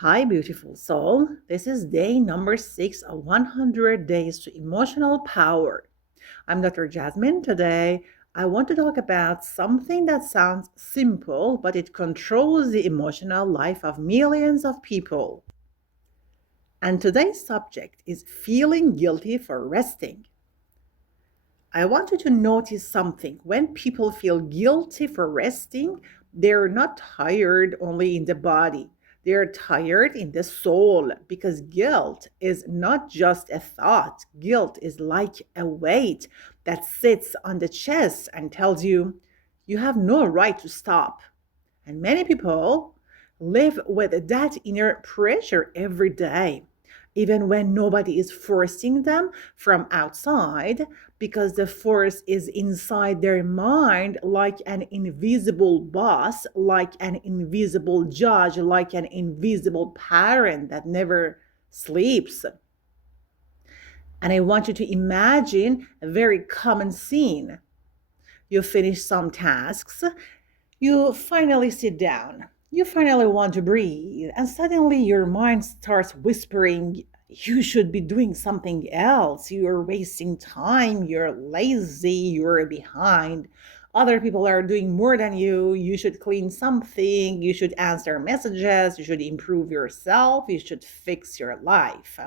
Hi, beautiful soul. This is day number 6 of 100 Days to Emotional Power. I'm Dr. Jasmine. Today, I want to talk about something that sounds simple, but it controls the emotional life of millions of people. And today's subject is feeling guilty for resting. I want you to notice something. When people feel guilty for resting, they're not tired only in the body. They're tired in the soul because guilt is not just a thought. Guilt is like a weight that sits on the chest and tells you, you have no right to stop. And many people live with that inner pressure every day, even when nobody is forcing them from outside, because the force is inside their mind, like an invisible boss, like an invisible judge, like an invisible parent that never sleeps. And I want you to imagine a very common scene. You finish some tasks, you finally sit down. You finally want to breathe, and suddenly your mind starts whispering, you should be doing something else. You're wasting time. You're lazy. You're behind. Other people are doing more than you. You should clean something. You should answer messages. You should improve yourself. You should fix your life.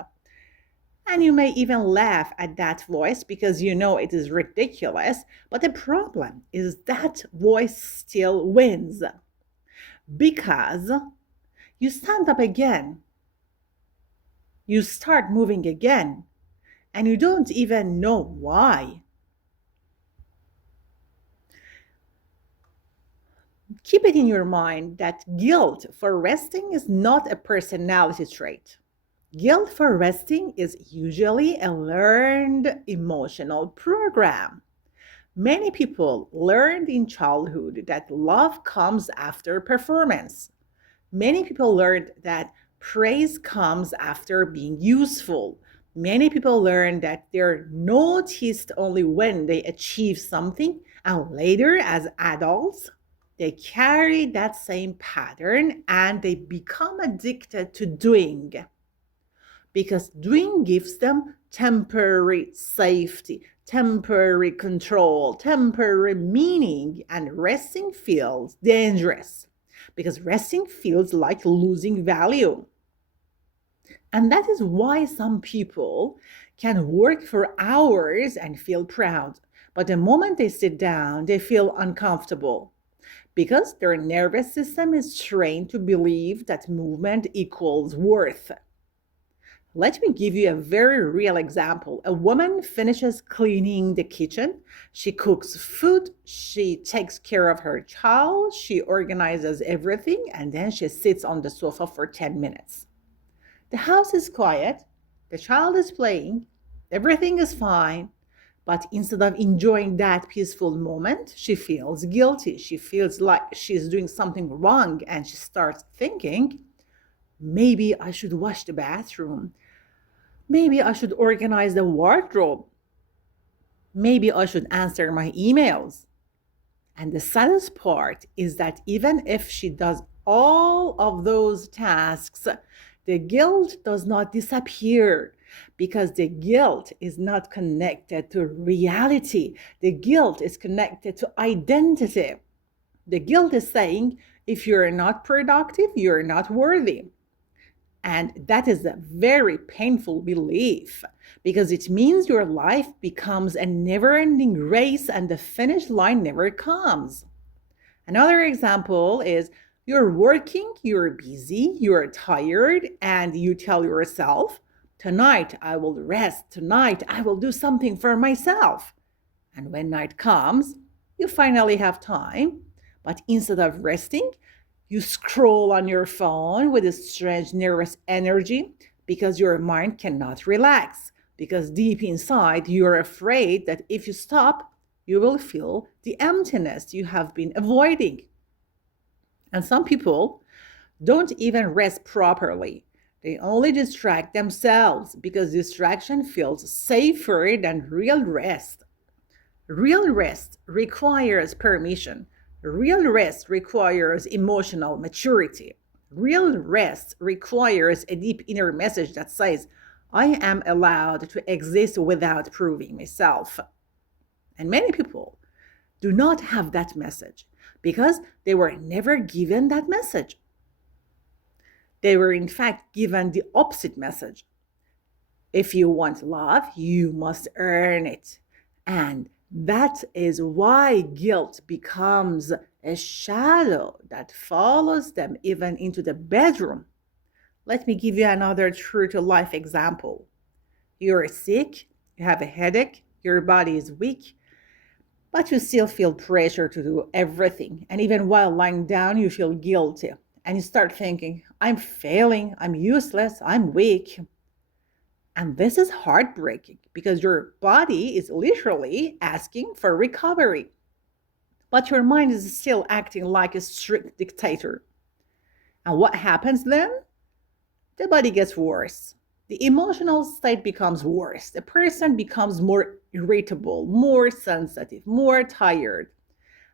And you may even laugh at that voice because you know it is ridiculous. But the problem is that voice still wins because you stand up again, you start moving again, and you don't even know why. Keep it in your mind that guilt for resting is not a personality trait. Guilt for resting is usually a learned emotional program. Many people learned in childhood that love comes after performance. Many people learned that praise comes after being useful. Many people learn that they're noticed only when they achieve something, and later, as adults, they carry that same pattern and they become addicted to doing because doing gives them temporary safety, temporary control, temporary meaning, and resting feels dangerous because resting feels like losing value. And that is why some people can work for hours and feel proud. But the moment they sit down, they feel uncomfortable because their nervous system is trained to believe that movement equals worth. Let me give you a very real example. A woman finishes cleaning the kitchen. She cooks food. She takes care of her child. She organizes everything. And then she sits on the sofa for 10 minutes. The house is quiet. The child is playing. Everything is fine. But instead of enjoying that peaceful moment, she feels guilty. She feels like she's doing something wrong. And she starts thinking, maybe I should wash the bathroom. Maybe I should organize the wardrobe. Maybe I should answer my emails. And the saddest part is that even if she does all of those tasks, the guilt does not disappear because the guilt is not connected to reality. The guilt is connected to identity. The guilt is saying, if you're not productive, you're not worthy. And that is a very painful belief because it means your life becomes a never ending race and the finish line never comes. Another example is you're working, you're busy, you're tired, and you tell yourself, tonight I will rest, tonight I will do something for myself. And when night comes, you finally have time, but instead of resting, you scroll on your phone with a strange nervous energy because your mind cannot relax. Because deep inside, you're afraid that if you stop, you will feel the emptiness you have been avoiding. And some people don't even rest properly. They only distract themselves because distraction feels safer than real rest. Real rest requires permission. Real rest requires emotional maturity. Real rest requires a deep inner message that says, I am allowed to exist without proving myself. And many people do not have that message because they were never given that message. They were, in fact, given the opposite message. If you want love, you must earn it. And that is why guilt becomes a shadow that follows them even into the bedroom. Let me give you another true to life example. You're sick, you have a headache, your body is weak, but you still feel pressure to do everything. And even while lying down, you feel guilty. And you start thinking, I'm failing, I'm useless, I'm weak. And this is heartbreaking because your body is literally asking for recovery. But your mind is still acting like a strict dictator. And what happens then? The body gets worse. The emotional state becomes worse. The person becomes more irritable, more sensitive, more tired.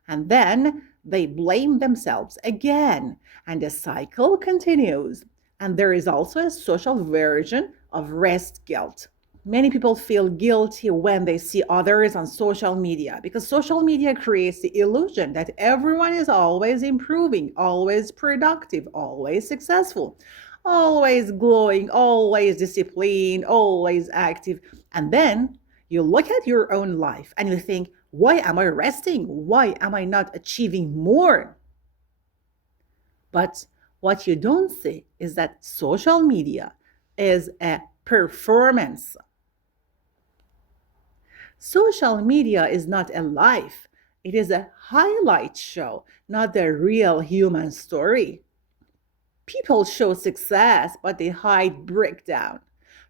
And then they blame themselves again. And the cycle continues. And there is also a social version of rest guilt. Many people feel guilty when they see others on social media because social media creates the illusion that everyone is always improving, always productive, always successful, always glowing, always disciplined, always active. And then you look at your own life and you think, why am I resting? Why am I not achieving more? But what you don't see is that social media is a performance. Social media is not a life. It is a highlight show, not the real human story. People show success, but they hide breakdown.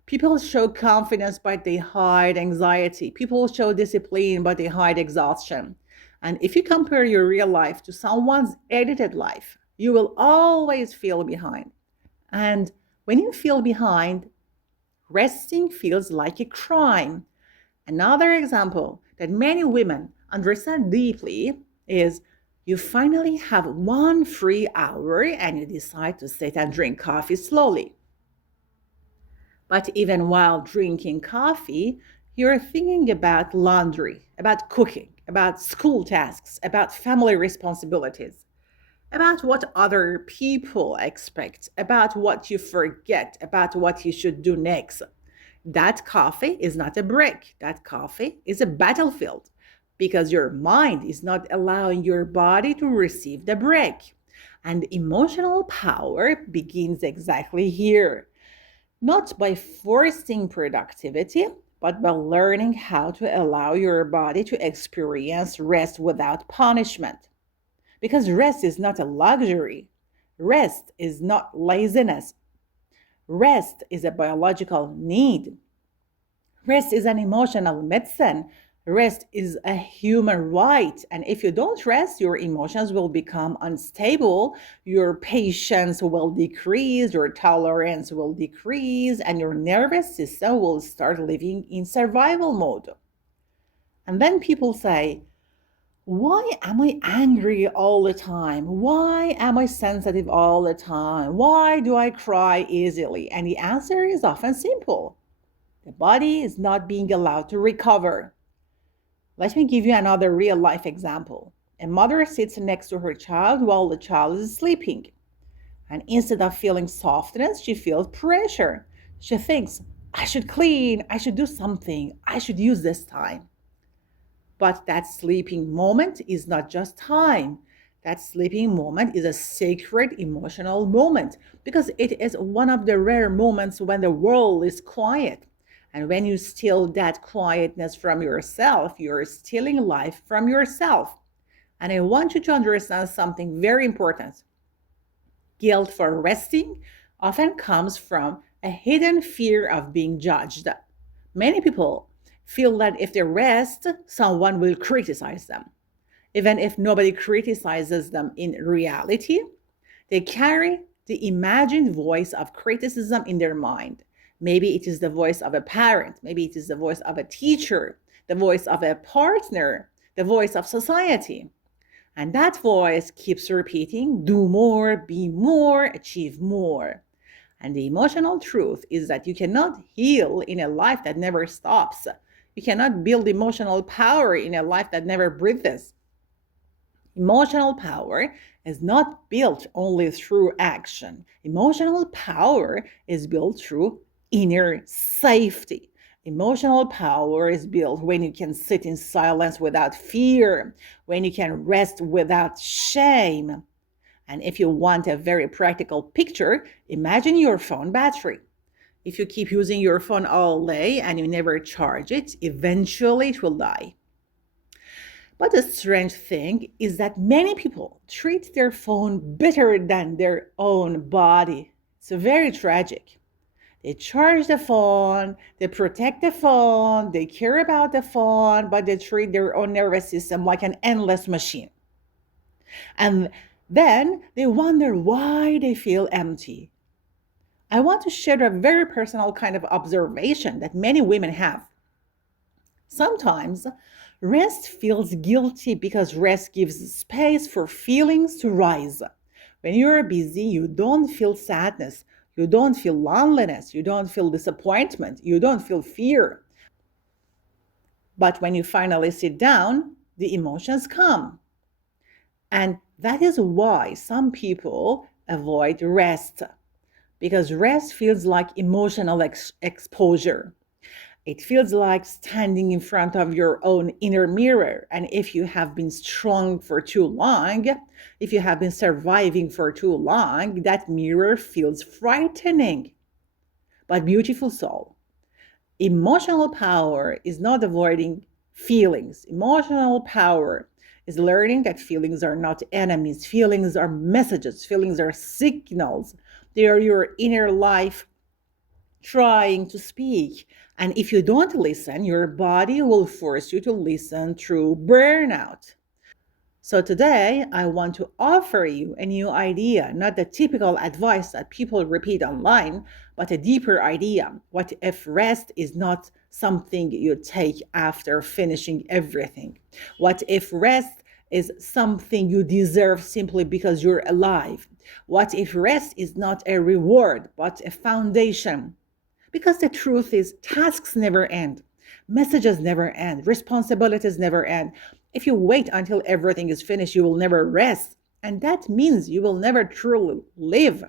People show confidence, but they hide anxiety. People show discipline, but they hide exhaustion. And if you compare your real life to someone's edited life, you will always feel behind. And when you feel behind, resting feels like a crime. Another example that many women understand deeply is you finally have 1 free hour and you decide to sit and drink coffee slowly. But even while drinking coffee, you're thinking about laundry, about cooking, about school tasks, about family responsibilities, about what other people expect, about what you forget, about what you should do next. That coffee is not a break. That coffee is a battlefield because your mind is not allowing your body to receive the break. And emotional power begins exactly here, not by forcing productivity, but by learning how to allow your body to experience rest without punishment. Because rest is not a luxury, rest is not laziness, rest is a biological need. Rest is an emotional medicine. Rest is a human right. And if you don't rest, your emotions will become unstable, your patience will decrease, your tolerance will decrease, and your nervous system will start living in survival mode. And then people say, why am I angry all the time? Why am I sensitive all the time? Why do I cry easily? And the answer is often simple. The body is not being allowed to recover. Let me give you another real life example. A mother sits next to her child while the child is sleeping. And instead of feeling softness, she feels pressure. She thinks, I should clean, I should do something, I should use this time. But that sleeping moment is not just time. That sleeping moment is a sacred emotional moment because it is one of the rare moments when the world is quiet. And when you steal that quietness from yourself, you're stealing life from yourself. And I want you to understand something very important. Guilt for resting often comes from a hidden fear of being judged. Many people feel that if they rest, someone will criticize them. Even if nobody criticizes them in reality, they carry the imagined voice of criticism in their mind. Maybe it is the voice of a parent, maybe it is the voice of a teacher, the voice of a partner, the voice of society. And that voice keeps repeating, do more, be more, achieve more. And the emotional truth is that you cannot heal in a life that never stops. You cannot build emotional power in a life that never breathes. Emotional power is not built only through action. Emotional power is built through inner safety. Emotional power is built when you can sit in silence without fear, when you can rest without shame. And if you want a very practical picture, imagine your phone battery. If you keep using your phone all day and you never charge it, eventually it will die. But the strange thing is that many people treat their phone better than their own body. It's very tragic. They charge the phone, they protect the phone, they care about the phone, but they treat their own nervous system like an endless machine. And then they wonder why they feel empty. I want to share a very personal kind of observation that many women have. Sometimes rest feels guilty because rest gives space for feelings to rise. When you're busy, you don't feel sadness, you don't feel loneliness, you don't feel disappointment, you don't feel fear. But when you finally sit down, the emotions come. And that is why some people avoid rest, because rest feels like emotional exposure. It feels like standing in front of your own inner mirror. And if you have been strong for too long, if you have been surviving for too long, that mirror feels frightening. But beautiful soul, emotional power is not avoiding feelings. Emotional power is learning that feelings are not enemies. Feelings are messages. Feelings are signals. They are your inner life trying to speak. And if you don't listen, your body will force you to listen through burnout. So today, I want to offer you a new idea, not the typical advice that people repeat online, but a deeper idea. What if rest is not something you take after finishing everything? What if rest is something you deserve simply because you're alive? What if rest is not a reward, but a foundation? Because the truth is, tasks never end, messages never end, responsibilities never end. If you wait until everything is finished, you will never rest. And that means you will never truly live.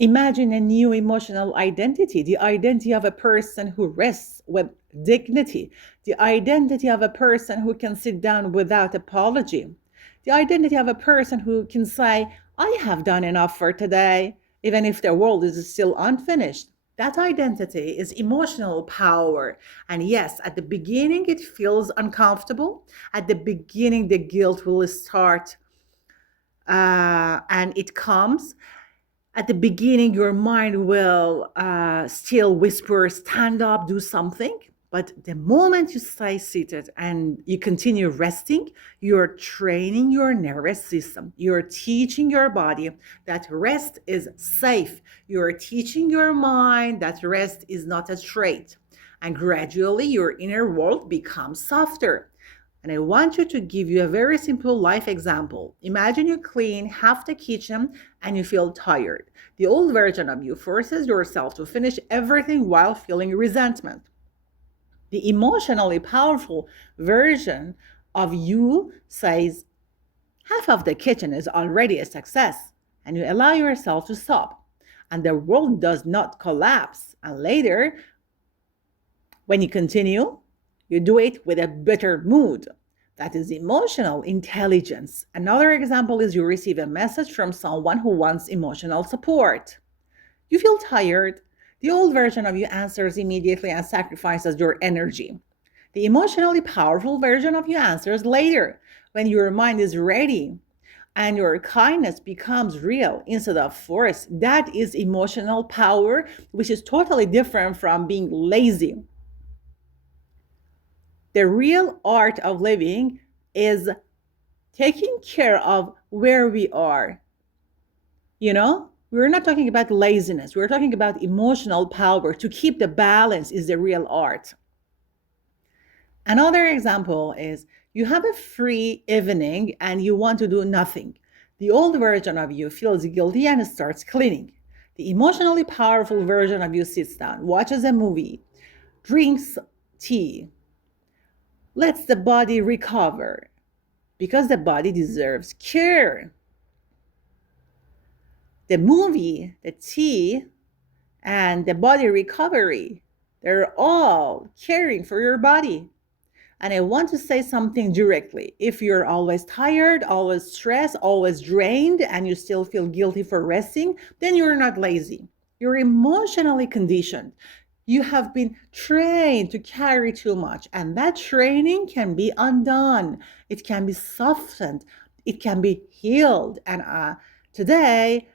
Imagine a new emotional identity, the identity of a person who rests with dignity, the identity of a person who can sit down without apology, the identity of a person who can say, I have done enough for today, even if the world is still unfinished. That identity is emotional power. And yes, at the beginning, it feels uncomfortable. At the beginning, the guilt will start and it comes. At the beginning, your mind will still whisper, stand up, do something. But the moment you stay seated and you continue resting, you're training your nervous system. You're teaching your body that rest is safe. You're teaching your mind that rest is not a trait. And gradually, your inner world becomes softer. And I want you to give you a very simple life example. Imagine you clean half the kitchen and you feel tired. The old version of you forces yourself to finish everything while feeling resentment. The emotionally powerful version of you says, half of the kitchen is already a success, and you allow yourself to stop. And the world does not collapse. And later, when you continue, you do it with a better mood. That is emotional intelligence. Another example is you receive a message from someone who wants emotional support. You feel tired. The old version of you answers immediately and sacrifices your energy. The emotionally powerful version of you answers later when your mind is ready and your kindness becomes real instead of forced. That is emotional power, which is totally different from being lazy. The real art of living is taking care of where we are. You know, we're not talking about laziness, we're talking about emotional power. To keep the balance is the real art. Another example is You have a free evening and you want to do nothing. The old version of you feels guilty and starts cleaning. The emotionally powerful version of you sits down, watches a movie, drinks tea, lets the body recover because the body deserves care. The movie, the tea, and the body recovery, they're all caring for your body. And I want to say something directly. If you're always tired, always stressed, always drained, and you still feel guilty for resting, then you're not lazy. You're emotionally conditioned. You have been trained to carry too much, and that training can be undone. It can be softened. It can be healed. And today,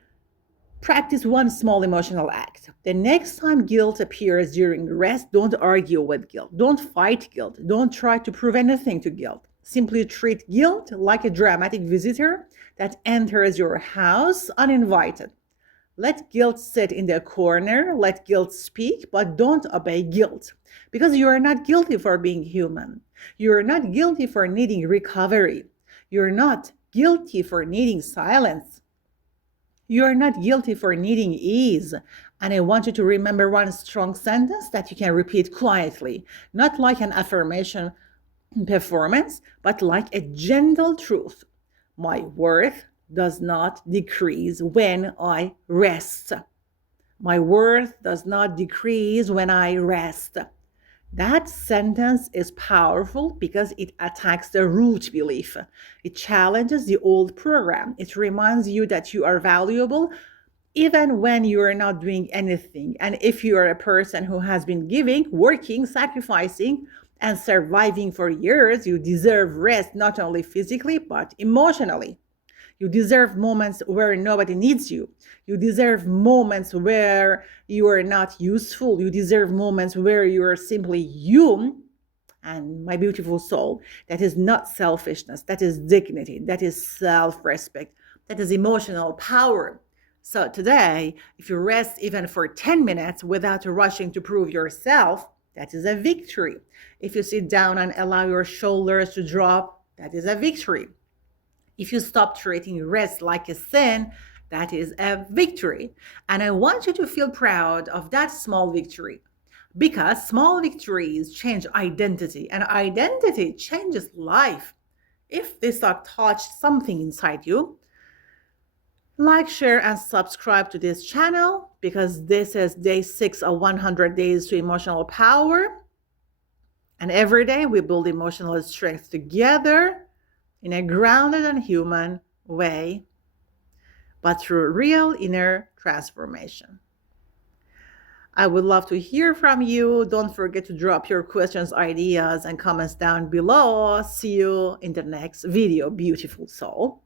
practice one small emotional act. The next time guilt appears during rest, don't argue with guilt. Don't fight guilt. Don't try to prove anything to guilt. Simply treat guilt like a dramatic visitor that enters your house uninvited. Let guilt sit in the corner, let guilt speak, but don't obey guilt. Because you are not guilty for being human. You are not guilty for needing recovery. You're not guilty for needing silence. You're not guilty for needing ease. And I want you to remember one strong sentence that you can repeat quietly, not like an affirmation performance, but like a gentle truth. My worth does not decrease when I rest. My worth does not decrease when I rest. That sentence is powerful because it attacks the root belief. It challenges the old program. It reminds you that you are valuable even when you are not doing anything. And if you are a person who has been giving, working, sacrificing, and surviving for years, you deserve rest not only physically but emotionally. You deserve moments where nobody needs you. You deserve moments where you are not useful. You deserve moments where you are simply you. And my beautiful soul, that is not selfishness. That is dignity. That is self-respect. That is emotional power. So today, if you rest even for 10 minutes without rushing to prove yourself, that is a victory. If you sit down and allow your shoulders to drop, that is a victory. If you stop treating rest like a sin, that is a victory. And I want you to feel proud of that small victory because small victories change identity and identity changes life. If this talk touched something inside you, like, share, and subscribe to this channel because this is day 6 of 100 Days to Emotional Power. And every day we build emotional strength together in a grounded and human way, but through real inner transformation. I would love to hear from you. Don't forget to drop your questions, ideas, and comments down below. See you in the next video, beautiful soul.